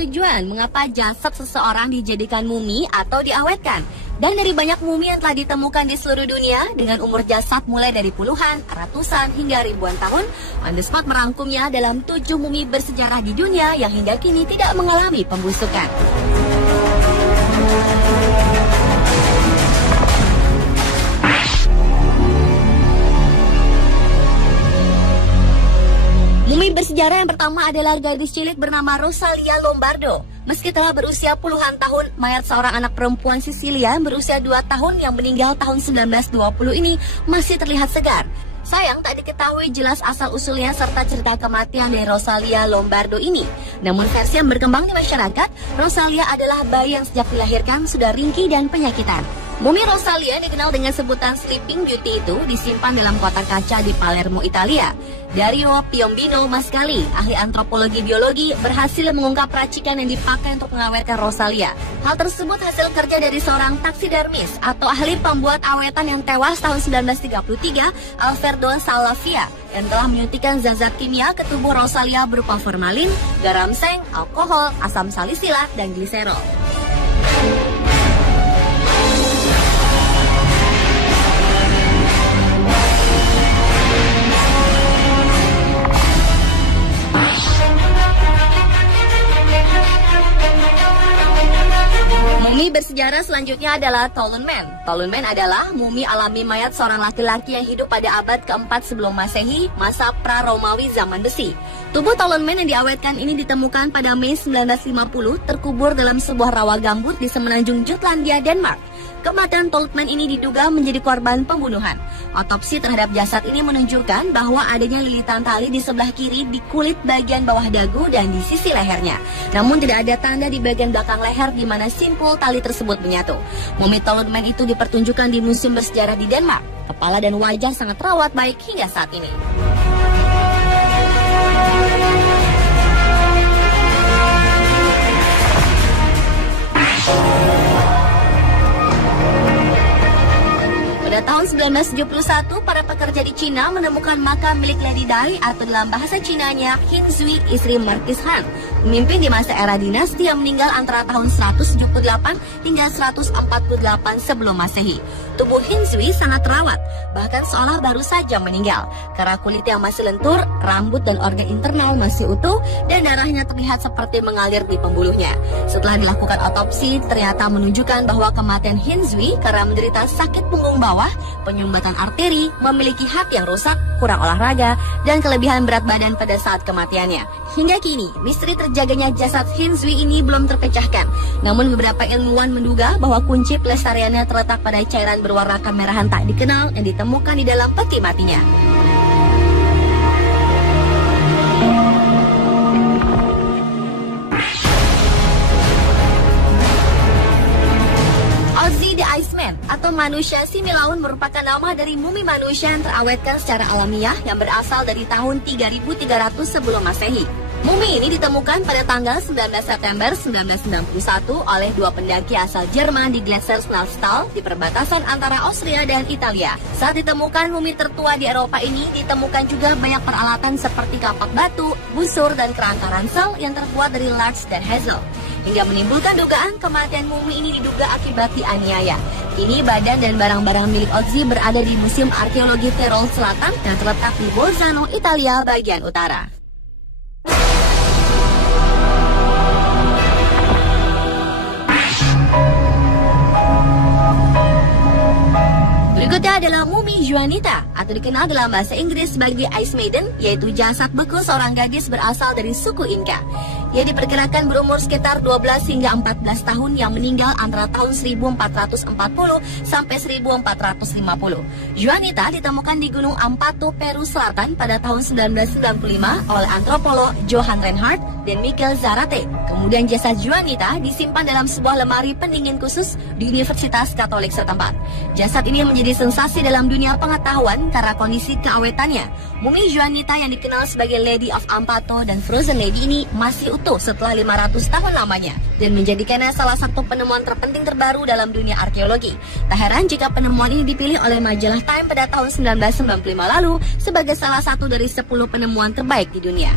tujuan mengapa jasad seseorang dijadikan mumi atau diawetkan. Dan dari banyak mumi yang telah ditemukan di seluruh dunia dengan umur jasad mulai dari puluhan, ratusan hingga ribuan tahun, On The Spot merangkumnya dalam 7 mumi bersejarah di dunia yang hingga kini tidak mengalami pembusukan. Mumi bersejarah yang pertama adalah gadis cilik bernama Rosalia Lombardo. Meski telah berusia puluhan tahun, mayat seorang anak perempuan Sisilia berusia 2 tahun yang meninggal tahun 1920 ini masih terlihat segar. Sayang tak diketahui jelas asal-usulnya serta cerita kematian dari Rosalia Lombardo ini. Namun versi yang berkembang di masyarakat, Rosalia adalah bayi yang sejak dilahirkan sudah ringkih dan penyakitan. Mumi Rosalia yang dikenal dengan sebutan Sleeping Beauty itu disimpan dalam kotak kaca di Palermo, Italia. Dario Piombino Mascali, ahli antropologi biologi, berhasil mengungkap racikan yang dipakai untuk mengawetkan Rosalia. Hal tersebut hasil kerja dari seorang taksidermis atau ahli pembuat awetan yang tewas tahun 1933, Alfredo Salavia, yang telah menyuntikkan zat-zat kimia ke tubuh Rosalia berupa formalin, garam seng, alkohol, asam salisilat, dan gliserol. Mumi bersejarah selanjutnya adalah Tollund Man. Tollund Man adalah mumi alami mayat seorang laki-laki yang hidup pada abad ke-4 sebelum Masehi, masa pra-Romawi zaman besi. Tubuh Tollund Man yang diawetkan ini ditemukan pada Mei 1950, terkubur dalam sebuah rawa gambut di semenanjung Jutlandia, Denmark. Kematian Tollund Man ini diduga menjadi korban pembunuhan. Otopsi terhadap jasad ini menunjukkan bahwa adanya lilitan tali di sebelah kiri di kulit bagian bawah dagu dan di sisi lehernya. Namun tidak ada tanda di bagian belakang leher di mana simpul tali tersebut menyatu. Mumi Tollund Man itu dipertunjukkan di museum bersejarah di Denmark. Kepala dan wajah sangat terawat baik hingga saat ini. Pada tahun 1971, para pekerja di Cina menemukan makam milik Lady Dai atau dalam bahasa Cinanya Hin Zui, istri Marquis Han, memimpin di masa era dinasti yang meninggal antara tahun 178 hingga 148 sebelum Masehi. Tubuh Hin Zui sangat terawat, bahkan seolah baru saja meninggal, karena kulit yang masih lentur, rambut dan organ internal masih utuh, dan darahnya terlihat seperti mengalir di pembuluhnya. Setelah dilakukan otopsi, ternyata menunjukkan bahwa kematian Hin Zui karena menderita sakit punggung bawah, penyumbatan arteri, memiliki hati yang rusak, kurang olahraga, dan kelebihan berat badan pada saat kematiannya. Hingga kini, misteri terjaganya jasad Hin Zui ini belum terpecahkan. Namun beberapa ilmuwan menduga bahwa kunci pelestariannya terletak pada cairan berwarna kemerahan tak dikenal yang ditemukan di dalam peti matinya. Ozzy the Iceman atau manusia similaun merupakan nama dari mumi manusia yang terawetkan secara alamiah yang berasal dari tahun 3300 sebelum Masehi. Mumi ini ditemukan pada tanggal 19 September 1991 oleh 2 pendaki asal Jerman di Gletser Snæfell di perbatasan antara Austria dan Italia. Saat ditemukan mumi tertua di Eropa ini, ditemukan juga banyak peralatan seperti kapak batu, busur, dan kerangka ransel yang terbuat dari larch dan hazel. Hingga menimbulkan dugaan kematian mumi ini diduga akibat dianiaya. Kini badan dan barang-barang milik Ozzy berada di Museum Arkeologi Tirol Selatan yang terletak di Bolzano, Italia bagian utara. Berikutnya adalah mumi Juanita atau dikenal dalam bahasa Inggris sebagai Ice Maiden, yaitu jasad beku seorang gadis berasal dari suku Inca. Ia diperkirakan berumur sekitar 12 hingga 14 tahun yang meninggal antara tahun 1440 sampai 1450. Juanita ditemukan di Gunung Ampatu, Peru Selatan pada tahun 1995 oleh antropolog Johan Reinhardt dan Michael Zarate. Kemudian jasad Juanita disimpan dalam sebuah lemari pendingin khusus di Universitas Katolik setempat. Jasad ini menjadi sensasi dalam dunia pengetahuan karena kondisi keawetannya. Mumi Juanita yang dikenal sebagai Lady of Ampato dan Frozen Lady ini masih utuh setelah 500 tahun lamanya dan menjadikannya salah satu penemuan terpenting terbaru dalam dunia arkeologi. Tak heran jika penemuan ini dipilih oleh majalah Time pada tahun 1995 lalu sebagai salah satu dari 10 penemuan terbaik di dunia.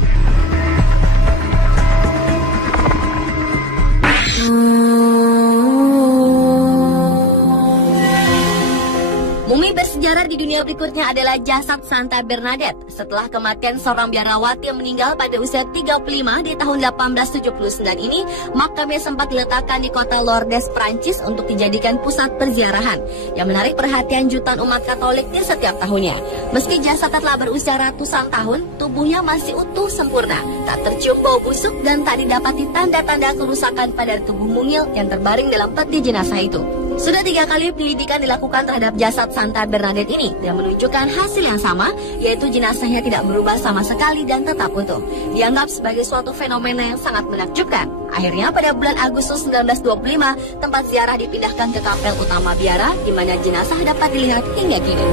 bersejarah di dunia berikutnya adalah jasad Santa Bernadette. Setelah kematian seorang biarawati yang meninggal pada usia 35 di tahun 1879 ini, makamnya sempat diletakkan di kota Lourdes, Prancis untuk dijadikan pusat perziarahan yang menarik perhatian jutaan umat Katolik di setiap tahunnya. Meski jasadnya telah berusia ratusan tahun, tubuhnya masih utuh sempurna, tak tercium bau busuk dan tak didapati tanda-tanda kerusakan pada tubuh mungil yang terbaring dalam peti jenazah itu. Sudah 3 kali penyelidikan dilakukan terhadap jasad Santa Bernadette ini dan menunjukkan hasil yang sama, yaitu jenazahnya tidak berubah sama sekali dan tetap utuh. Dianggap sebagai suatu fenomena yang sangat menakjubkan. Akhirnya pada bulan Agustus 1925, tempat ziarah dipindahkan ke kapel utama biara, di mana jenazah dapat dilihat hingga kini.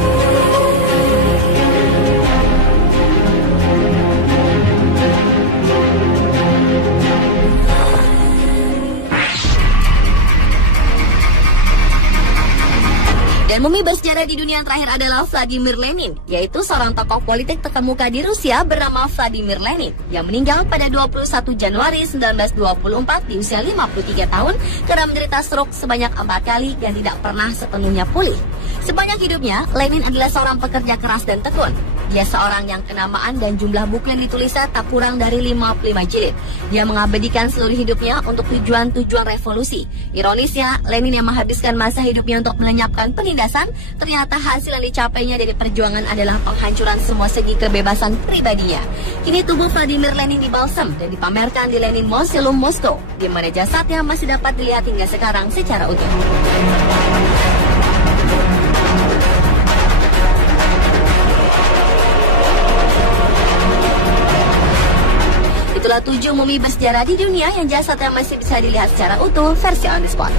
Dan mumi bersejarah di dunia yang terakhir adalah Vladimir Lenin, yaitu seorang tokoh politik terkemuka di Rusia bernama Vladimir Lenin yang meninggal pada 21 Januari 1924 di usia 53 tahun karena menderita stroke sebanyak 4 kali dan tidak pernah sepenuhnya pulih. Sepanjang hidupnya, Lenin adalah seorang pekerja keras dan tekun. Dia seorang yang kenamaan dan jumlah buku yang ditulisnya tak kurang dari 55 jilid. Dia mengabadikan seluruh hidupnya untuk tujuan-tujuan revolusi. Ironisnya, Lenin yang menghabiskan masa hidupnya untuk melenyapkan penindasan, ternyata hasil yang dicapainya dari perjuangan adalah penghancuran semua segi kebebasan pribadinya. Kini tubuh Vladimir Lenin dibalsam dan dipamerkan di Lenin Museum Moskow, di mana jasadnya masih dapat dilihat hingga sekarang secara utuh. Itulah 7 mumi bersejarah di dunia yang jasadnya masih bisa dilihat secara utuh versi On The Spot.